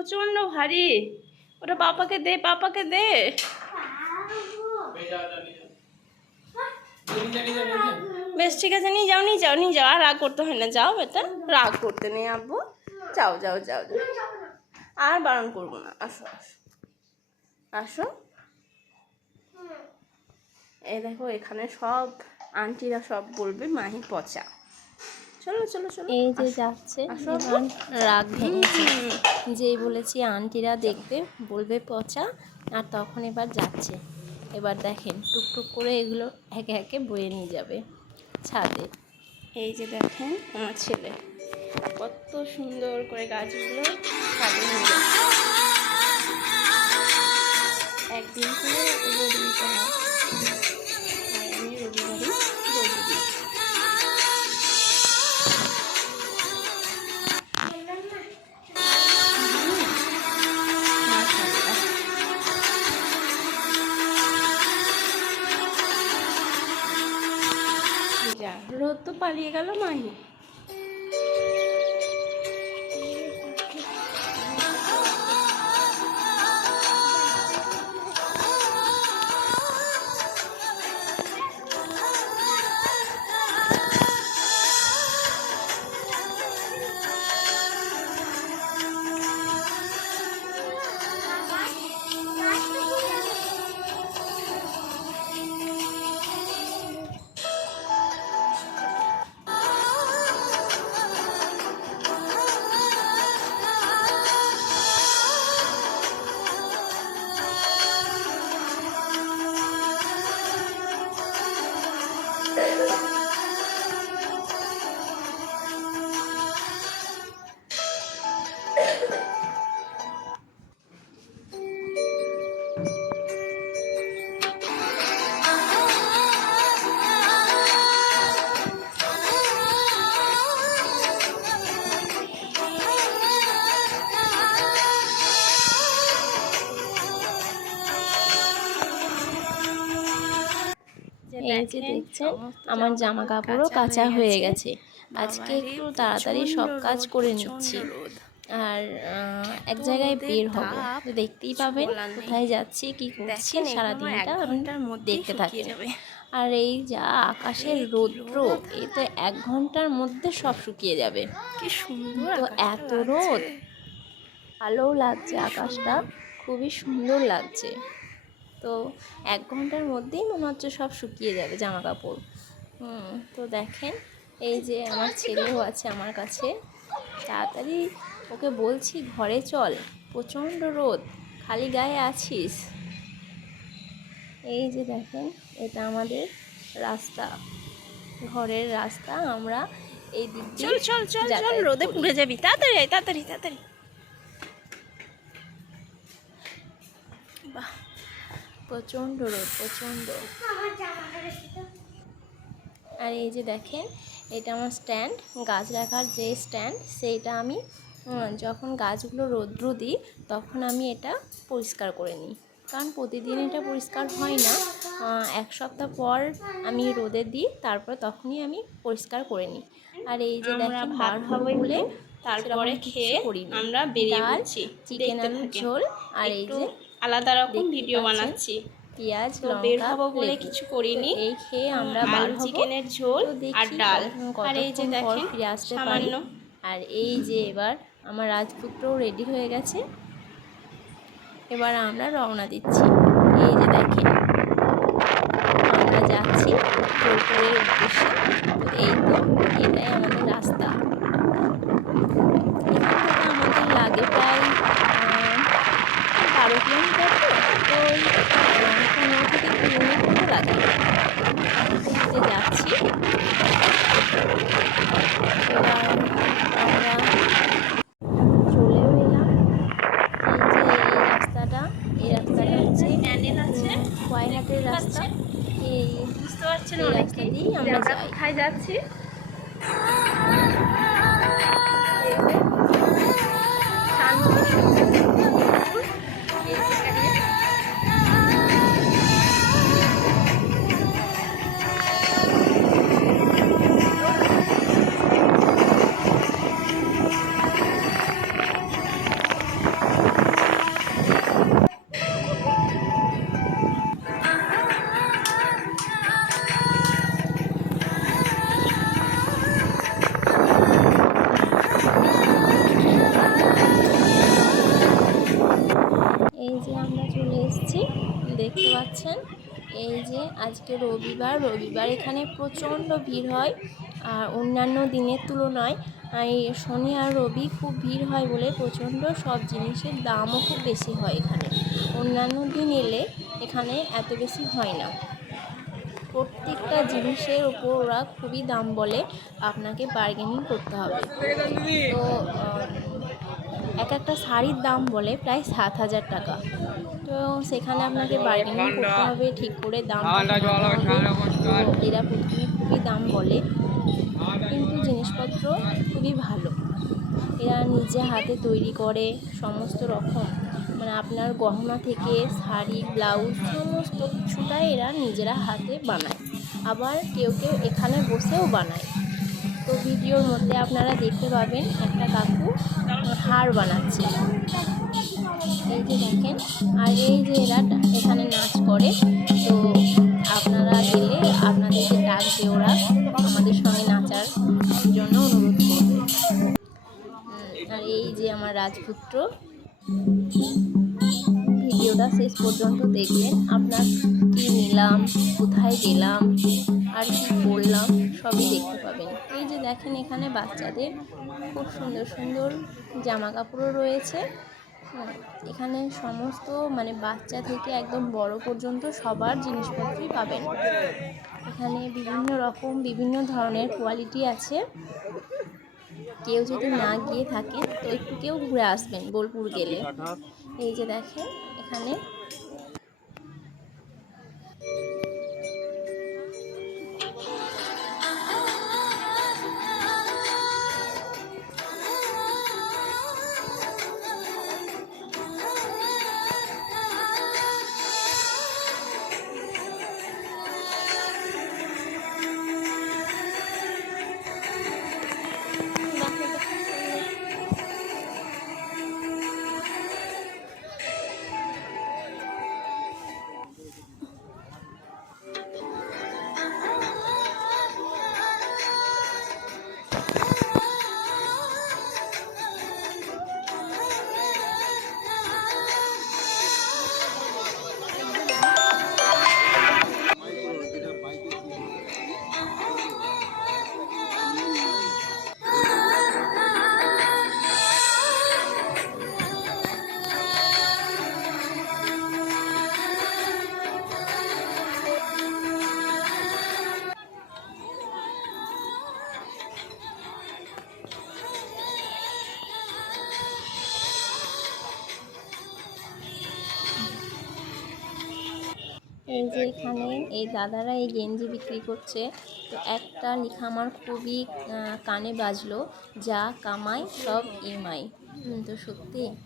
প্রচন্ড ভারী। ওটা পাপাকে দে, পাপাকে দে। বেশ ঠিক আছে, নিয়ে যাও নিয়ে যাও নিয়ে যাও। আর রাগ করতে হয় না, যাও বেটা, রাগ করতে নেই আব্বু। যাও যাও যাও যাও, আর বারণ করবো না। আসো আসো আসো। এই দেখো এখানে সব আন্টিরা সব বলবে মাহি পচা। চলো চলো চলো। এই যে যাচ্ছে, এবার রাগ ভেঙেছে। যেই বলেছি আন্টিরা দেখবে বলবে পচা, আর তখন এবার যাচ্ছে। এবার দেখেন টুকটুক করে এগুলো একে একে বয়ে নিয়ে যাবে ছাদে। এই যে দেখেন আমার ছেলে কত সুন্দর করে গাছগুলো ছাদে নিয়ে যাচ্ছে। একদিন করে রোদ দিতে হয়, আর আমি রবিবারই রোদ দিই। যা, রোদ তো পালিয়ে গেল মাহি। এই যে দেখছেন আমার জামা কাপড়ও কাঁচা হয়ে গেছে। আজকে একটু তাড়াতাড়ি সব কাজ করে নিচ্ছি, আর এক জায়গায় বের হব, তো দেখতেই পাবেন কোথায় যাচ্ছি কি করছি সারাদিনটা দেখতে থাকি। আর এই যা আকাশের রৌদ্র, এই তো 1 ঘন্টার মধ্যে সব শুকিয়ে যাবে। কি সুন্দর, তো এত রোদ, ভালোও লাগছে, আকাশটা খুবই সুন্দর লাগছে। তো 1 ঘন্টার মধ্যেই মনে হচ্ছে সব শুকিয়ে যাবে জামা কাপড়। তো দেখেন এই যে আমার ছেলেও আছে আমার কাছে, তাড়াতাড়ি ওকে বলছি ঘরে চল, প্রচণ্ড রোদ, খালি গায়ে আছিস। এই যে দেখেন এটা আমাদের রাস্তা, ঘরের রাস্তা। আমরা এই দিক দিয়ে চল চল চল চল, রোদে পুড়ে যাবি, তাড়াতাড়ি আয়, তাড়াতাড়ি তাড়াতাড়ি। বাহ, প্রচণ্ড রোদ, প্রচণ্ড। আর এই যে দেখেন এটা আমার স্ট্যান্ড, গাছ রাখার যে স্ট্যান্ড, সেইটা আমি যখন গাছগুলো রৌদ্র দিই তখন আমি এটা পরিষ্কার করে নিই, কারণ প্রতিদিন এটা পরিষ্কার হয় না। 1 সপ্তাহ পর আমি রোদে দিই, তারপর তখনই আমি পরিষ্কার করে নিই। আর এই যে দেখেন ভাত খাবো বলে তারপরে খেয়ে আমরা বেরিয়ে পড়ছি চিকেন আলুর ঝোল, আর এই যে আলাদা রকম ভিডিও বানাচ্ছি। পেঁয়াজ বের লঙ্কা হবো বলে লেবু, কিছু করিনি। এই খেয়ে আমরা আলু চিকেনের ঝোল আর ডাল। আর এই যে পর দেখেন ফিরে আসতে পারি। সামান্য। আর এই যে এবার আমার রাজপুত্রও রেডি হয়ে গেছে, এবার আমরা রওনা দিচ্ছি। এই যে দেখেন আমরা যাচ্ছি বোলপুরের উদ্দেশ্যে। তো এই তো এটাই আমাদের রাস্তা। এখান থেকে আমাদের লাগে প্রায় 12 কিলোমিটার, তো ওই 15 থেকে 20 মিনিট মতো লাগে। হাঁটতে হাঁটতে যাচ্ছি। এবার আমরা চলেও এলাম। এই রাস্তাটা হচ্ছে খোয়াইহাটের রাস্তা। এই বুঝতে পারছেন রাস্তা দিয়েই আমরা যাই। কোথায় যাচ্ছি। আজকে রবিবার এখানে প্রচণ্ড ভিড় হয়। আর অন্যান্য দিনের তুলনায় এই শনি আর রবি খুব ভিড় হয় বলে প্রচণ্ড সব জিনিসের দামও খুব বেশি হয় এখানে। অন্যান্য দিন এলে এখানে এত বেশি হয় না। প্রত্যেকটা জিনিসের ওপর ওরা খুবই দাম বলে, আপনাকে বার্গেনিং করতে হবে। তো এক একটা শাড়ির দাম বলে প্রায় 7,000 টাকা। তো সেখানে আপনাকে বার্গেনিং করতে হবে, ঠিক করে দামটা কমাতে হবে। তো এরা প্রথমে খুবই দাম বলে, কিন্তু জিনিসপত্র খুবই ভালো। এরা নিজে হাতে তৈরি করে সমস্ত রকম, মানে আপনার গহনা থেকে শাড়ি, ব্লাউজ সমস্ত কিছুটাই এরা নিজেরা হাতে বানায়। আবার কেউ কেউ এখানে বসেও বানায়। তো ভিডিওর মধ্যে আপনারা দেখতে পাবেন একটা কাকু হার বানাচ্ছে, এই যে দেখেন। আর এই যে এরা এখানে নাচ করে। তো আপনারা গেলে আপনাদেরকে ডাকবে, ওরা আমাদের সঙ্গে নাচার জন্য অনুরোধ করবে। আর এই যে আমার রাজপুত্র। ভিডিওটা শেষ পর্যন্ত দেখবেন, আপনার কী নিলাম, কোথায় গেলাম আর কি করলাম সবই দেখতে পাবেন। এই যে দেখেন এখানে বাচ্চাদের খুব সুন্দর সুন্দর জামা কাপড়ও রয়েছে। এখানে সমস্ত মানে বাচ্চা থেকে একদম বড় পর্যন্ত সবার জিনিসপত্রই পাবেন। এখানে বিভিন্ন ধরনের কোয়ালিটি আছে। কেউ যদি না গিয়ে থাকেন তো একটু কেউ ঘুরে আসবেন বোলপুর গেলে। এই যে দেখেন এখানে এই যে এখানে এই দাদারা এই গেঞ্জি বিক্রি করছে। তো একটা লেখা আমার খুবই কানে বাজলো, যা কামাই সব ইএমআই। তো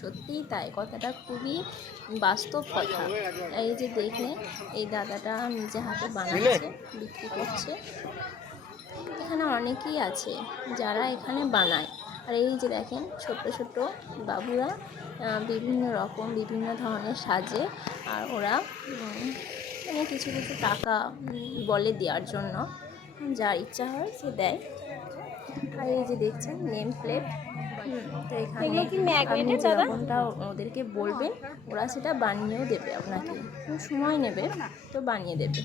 সত্যিই তাই, কথাটা খুবই বাস্তব কথা। এই যে দেখে এই দাদাটা নিজে হাতে বানাচ্ছে, বিক্রি করছে। এখানে অনেকেই আছে যারা এখানে বানায়। আর এই যে দেখেন ছোট্ট ছোট্ট বাবুরা বিভিন্ন ধরনের সাজে। আর ওরা মানে কিছু টাকা বলে দেওয়ার জন্য, যার ইচ্ছা হয় সে দেয়। আর এই যে দেখছেন নেম প্লেট। তো এখানে আপনি যেরকমটা ওদেরকে বলবেন ওরা সেটা বানিয়েও দেবে আপনাকে, সময় নেবে তো বানিয়ে দেবে।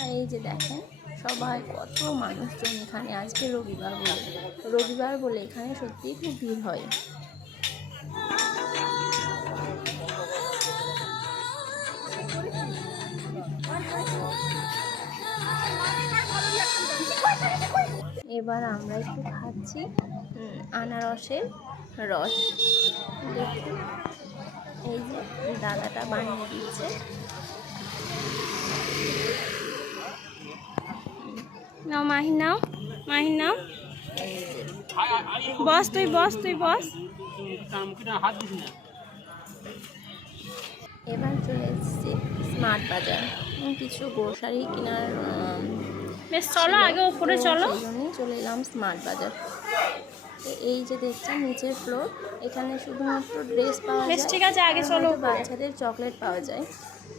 আর এই যে দেখেন সবাই কত মানুষজন এখানে, আজকে রবিবার বলে এখানে সত্যিই খুব ভিড় হয়। এবার আমরা একটু খাচ্ছি আনারসের রস। দেখুন এই যে দাদাটা বানিয়ে দিচ্ছে। নাও মাহি, নাও বস, তুই বস। এবার চলে এসেছি স্মার্ট বাজার, কিছু গ্রোসারি কেনার বেশ চলো আগে উপরে চলো। সেই জন্যই চলে এলাম স্মার্ট বাজার। এই যে দেখছেন নিচের ফ্লোর, এখানে শুধুমাত্র ড্রেস পাওয়া যায়। ঠিক আছে আগে চলো। বাচ্চাদের চকলেট পাওয়া যায়।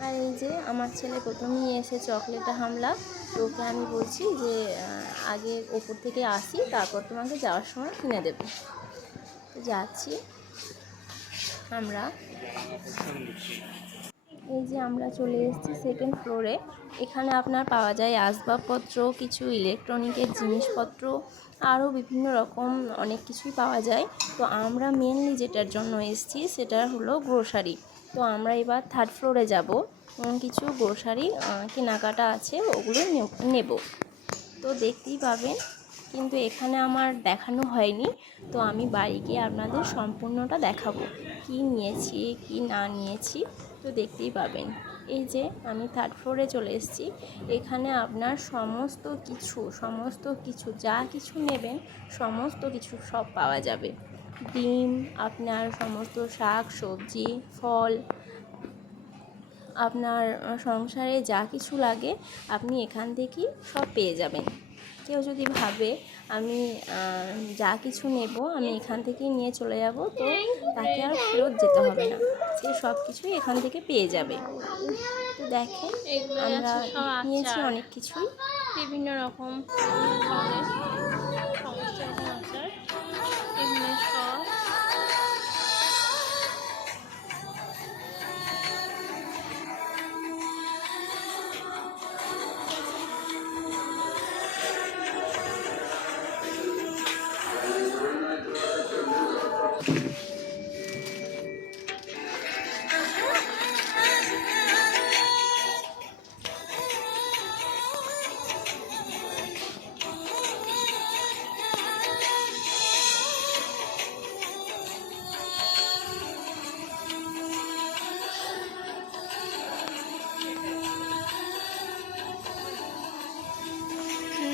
আর এই যে আমার ছেলে প্রথমেই এসে চকলেটে হামলা। তো ওকে আমি বলছি যে আগে ওপর থেকে আসি, তারপর তোমাকে যাওয়ার সময় কিনে দেবো। তো যাচ্ছি আমরা। এই যে আমরা চলে এসেছি সেকেন্ড ফ্লোরে। এখানে আপনার পাওয়া যায় আসবাবপত্র, কিছু ইলেকট্রনিকের জিনিসপত্র, আরও বিভিন্ন রকম অনেক কিছুই পাওয়া যায়। তো আমরা মেনলি যেটার জন্য এসেছি সেটা হলো গ্রোসারি। তো আমরা এবার থার্ড ফ্লোরে যাব, কিছু গ্রোসারি কেনাকাটা আছে, ওগুলো নেব। তো দেখতেই পাবেন, কিন্তু এখানে আমার দেখানো হয়নি। তো আমি বাড়ি গিয়ে আপনাদের সম্পূর্ণটা দেখাবো, কি নিয়েছি কি না নিয়েছি। তো দেখতেই পাবেন। এই যে আমি থার্ড ফ্লোরে চলে এসেছি। এখানে আপনার সমস্ত কিছু যা কিছু নেবেন সমস্ত কিছু সব পাওয়া যাবে। ডিম, আপনার সমস্ত শাক সবজি, ফল, আপনার সংসারে যা কিছু লাগে আপনি এখান থেকেই সব পেয়ে যাবেন। কেউ যদি ভাবে আমি যা কিছু নেব আমি এখান থেকেই নিয়ে চলে যাব, তো তাকে আর ফেরত যেতে হবে না, সে সব কিছুই এখান থেকে পেয়ে যাবে। তো দেখেন আমরা নিয়েছি অনেক কিছুই, বিভিন্ন রকম ধরনের সমস্ত রকম আচার এখানে সব।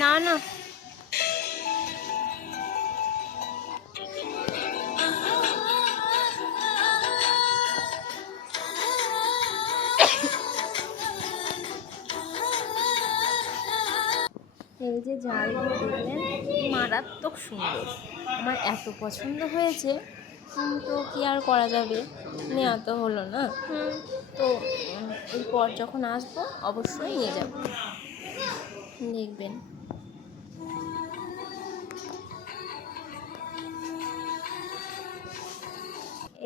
না না, এই যে জালগুলো দেখলেন, মারাত্মক সুন্দর, আমার এত পছন্দ হয়েছে। তো কি আর করা যাবে, নেওয়া তো হলো না। তো এরপর যখন আসবো অবশ্যই নিয়ে যাব, দেখবেন।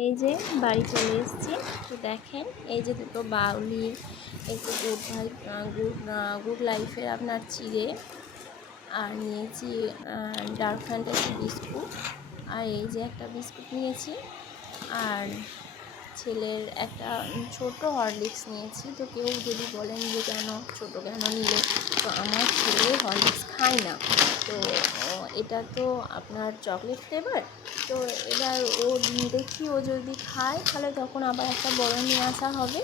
এই যে বাড়ি চলে এসেছি। তো দেখেন এই যে দুটো বাউলি, একটু গুড লাইফের আপনার চিড়ে, আর নিয়েছি ডার্ক ফ্যান্টাসি বিস্কুট, আর এই যে একটা বিস্কুট নিয়েছি, আর ছেলের একটা ছোট হরলিক্স নিয়েছি। তো কেউ যদি বলেন যে কেন ছোট কেন নিলে, তো আমার ছেলে হরলিক্স খায় না। তো এটা তো আপনার চকলেট ফ্লেভার, তো এবার ও দেখি ও যদি খায় তাহলে তখন আবার একটা বড় নিয়ে আসা হবে।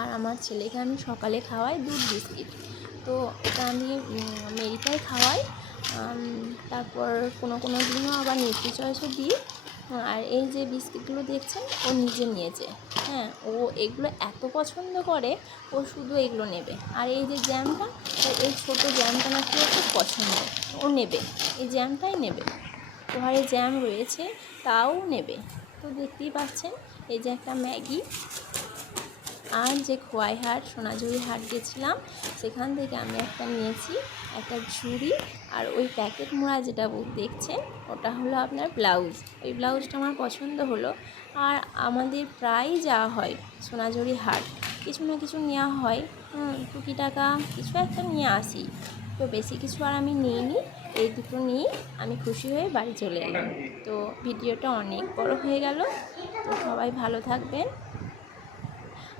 আর আমার ছেলেকে আমি সকালে খাওয়াই দুধ বিস্কিট, তো এটা আমি মেরিটাই খাওয়াই। তারপর কোনো দিনও আবার নিউট্রি চয়েসও দিই। আর এই যে বিস্কিটগুলো দেখছেন ও নিজে নিয়েছে, হ্যাঁ, ও এগুলো এত পছন্দ করে, ও শুধু এগুলো নেবে। আর এই যে জ্যামটা, এই ছোটো জ্যামটা নাকি ওর খুব পছন্দ, ও নেবে, এই জ্যামটাই নেবে। ঘরে জ্যাম রয়েছে তাও নেবে। তো দেখতেই পাচ্ছেন এই যে একটা ম্যাগি, আর যে খোয়াই হাট সোনাঝুরি হাট গেছিলাম সেখান থেকে আমি একটা নিয়েছি, একটা ঝুড়ি। আর ওই প্যাকেট মোড়া যেটা দেখছেন ওটা হলো আপনার ব্লাউজ, ওই ব্লাউজটা আমার পছন্দ হলো। আর আমাদের প্রায়ই যাওয়া হয় সোনাঝুরি হাট, কিছু না কিছু নেওয়া হয়, টুকিটাকা কিছু একটা নিয়ে আসি। তো বেশি কিছু আর আমি নিইনি, এই দুটো নিয়ে আমি খুশি হয়ে বাড়ি চলে এলাম। তো ভিডিওটা অনেক বড় হয়ে গেল, তো সবাই ভালো থাকবেন।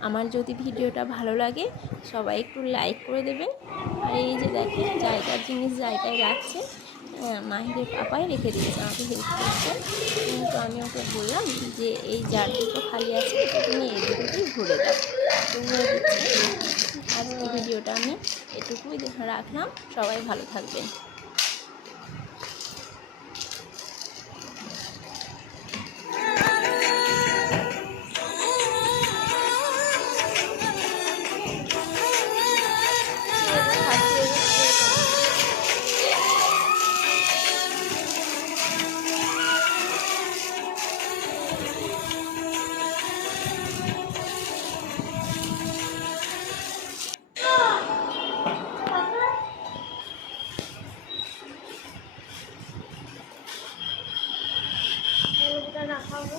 আমার যদি ভিডিওটা ভালো লাগে সবাই একটু লাইক করে দেবেন। আর এই যে দেখেন জায়গার জিনিস জায়গায় রাখছে, মাহিরের পাপাই রেখে দিয়েছে, আমাকে হেল্প করছে। কিন্তু আমি ওকে বললাম যে এই জার দুটো খালি আছে এটা তুমি এই দুটোতেই ভরে দাও, তো ভরে দিচ্ছে। আজকে ভিডিওটা আমি এটুকুই রাখলাম, সবাই ভালো থাকবেন। রাখা হবে।